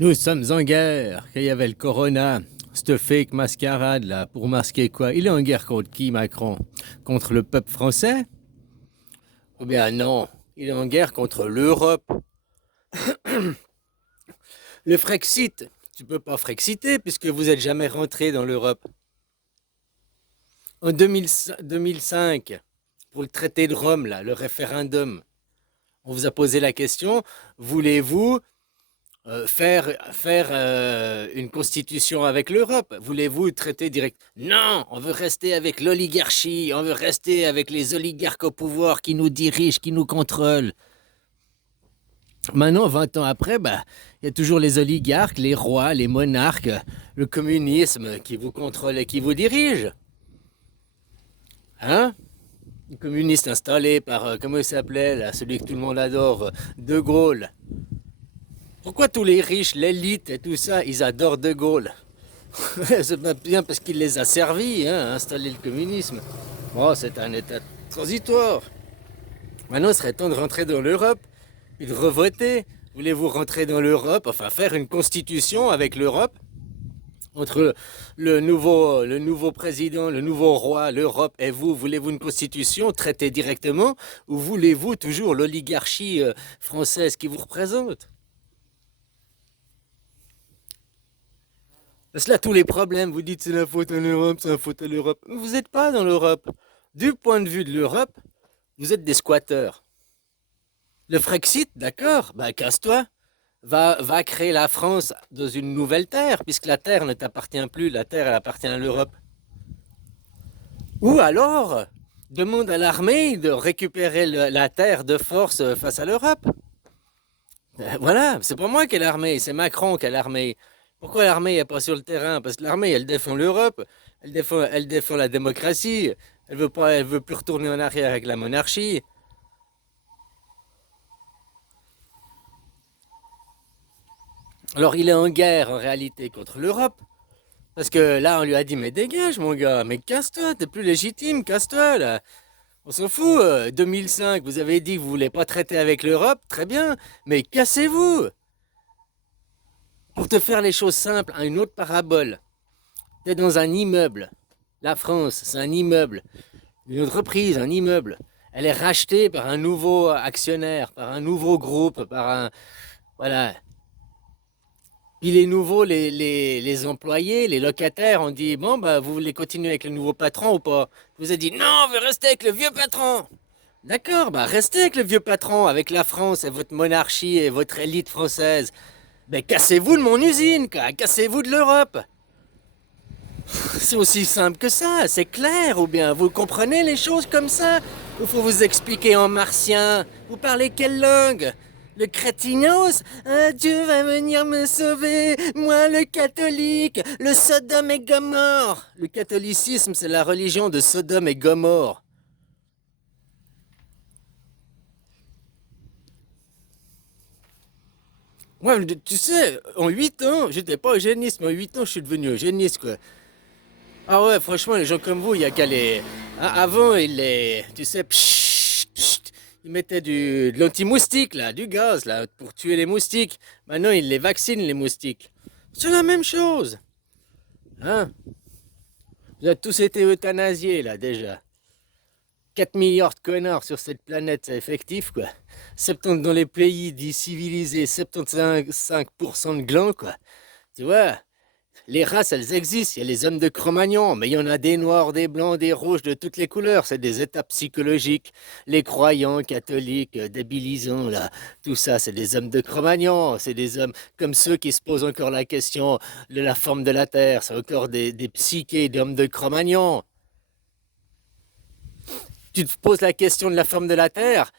Nous sommes en guerre. Qu'il y avait le corona, cette fake mascarade là, pour masquer quoi? Il est en guerre contre qui, Macron? Contre le peuple français? Ou bien non, il est en guerre contre l'Europe. Le Frexit, tu peux pas Frexiter puisque vous êtes jamais rentré dans l'Europe. En 2005, pour le traité de Rome, là, le référendum, on vous a posé la question, voulez-vous faire une constitution avec l'Europe? Voulez-vous traiter direct? Non, on veut rester avec l'oligarchie, on veut rester avec les oligarques au pouvoir qui nous dirigent, qui nous contrôlent. Maintenant, 20 ans après, bah, il y a toujours les oligarques, les rois, les monarques, le communisme qui vous contrôle et qui vous dirige. Hein? Le communiste installé par, comment il s'appelait, là, celui que tout le monde adore, De Gaulle. Pourquoi tous les riches, l'élite et tout ça, ils adorent De Gaulle? C'est pas bien parce qu'il les a servis, hein, à installer le communisme. Bon, c'est un état transitoire. Maintenant, il serait temps de rentrer dans l'Europe et de revoter. Voulez-vous rentrer dans l'Europe, enfin faire une constitution avec l'Europe entre le nouveau président, le nouveau roi, l'Europe et vous? Voulez-vous une constitution traitée directement ou voulez-vous toujours l'oligarchie française qui vous représente? Parce que là, tous les problèmes, vous dites c'est la faute à l'Europe, c'est la faute à l'Europe. Vous n'êtes pas dans l'Europe. Du point de vue de l'Europe, vous êtes des squatteurs. Le Frexit, d'accord, bah casse-toi. Va créer la France dans une nouvelle terre, puisque la terre ne t'appartient plus, la terre elle appartient à l'Europe. Ou alors, demande à l'armée de récupérer la terre de force face à l'Europe. Voilà, c'est pas moi qui ai l'armée, c'est Macron qui a l'armée. Pourquoi l'armée n'est pas sur le terrain? Parce que l'armée, elle défend l'Europe, elle défend la démocratie, elle veut plus retourner en arrière avec la monarchie. Alors il est en guerre en réalité contre l'Europe. Parce que là, on lui a dit, mais dégage mon gars, mais casse-toi, t'es plus légitime, casse-toi là. On s'en fout, 2005, vous avez dit que vous voulez pas traiter avec l'Europe, très bien, mais cassez-vous. Pour te faire les choses simples, à une autre parabole. T'es dans un immeuble. La France, c'est un immeuble. Une entreprise, un immeuble. Elle est rachetée par un nouveau actionnaire, par un nouveau groupe, par un... Voilà. Puis les nouveaux, les employés, les locataires ont dit, bon, bah, vous voulez continuer avec le nouveau patron ou pas? Je vous ai dit, non, on veut rester avec le vieux patron. D'accord, bah, restez avec le vieux patron, avec la France et votre monarchie et votre élite française. Mais cassez-vous de mon usine, quoi. Cassez-vous de l'Europe. C'est aussi simple que ça, c'est clair, ou bien vous comprenez les choses comme ça? Ou faut vous expliquer en martien? Vous parlez quelle langue? Le crétinos? Ah, Dieu va venir me sauver, moi le catholique, le Sodome et Gomorre. Le catholicisme, c'est la religion de Sodome et Gomorre. Ouais, tu sais, en 8 ans, j'étais pas eugéniste, mais en 8 ans, je suis devenu eugéniste, quoi. Ah ouais, franchement, les gens comme vous, il y a qu'à les... Ah, avant, ils les... Tu sais, ils mettaient de l'anti-moustique, là, du gaz, là, pour tuer les moustiques. Maintenant, ils les vaccinent, les moustiques. C'est la même chose. Hein? Vous avez tous été euthanasiés, là, déjà. 4 milliards de connards sur cette planète, c'est effectif, quoi. 70 dans les pays dits civilisés, 75% de glands, quoi. Tu vois? Les races, elles existent. Il y a les hommes de Cro-Magnon, mais il y en a des noirs, des blancs, des rouges, de toutes les couleurs. C'est des états psychologiques. Les croyants, catholiques, débilisants, là, tout ça, c'est des hommes de Cro-Magnon. C'est des hommes comme ceux qui se posent encore la question de la forme de la Terre. C'est encore des psychés d'hommes de Cro-Magnon. Tu te poses la question de la forme de la Terre,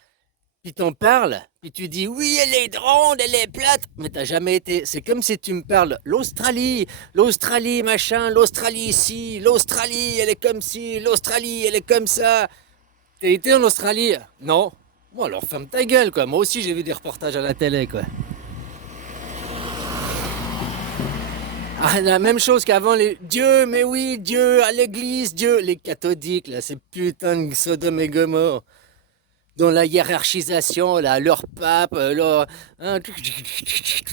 puis t'en parles, puis tu dis oui, elle est ronde, elle est plate, mais t'as jamais été. C'est comme si tu me parles l'Australie machin, l'Australie ici, l'Australie elle est comme ci, l'Australie elle est comme ça. T'as été en Australie? Non. Bon alors ferme ta gueule quoi. Moi aussi j'ai vu des reportages à la télé quoi. Ah, la même chose qu'avant les Dieu, mais oui, Dieu, à l'église, Dieu, les catholiques là, ces putains de Sodome et Gomorre. dans la hiérarchisation, là, leur pape, leur, hein, tout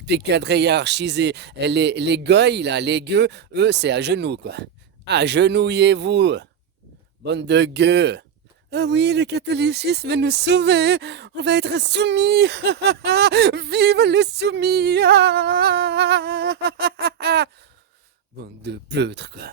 est cadré, hiérarchisé. Et les goy, là, les gueux, eux, c'est à genoux, quoi. Agenouillez-vous, bande de gueux. Ah oui, le catholicisme va nous sauver. On va être soumis. Vive les soumis. Bande de pleutres, quoi.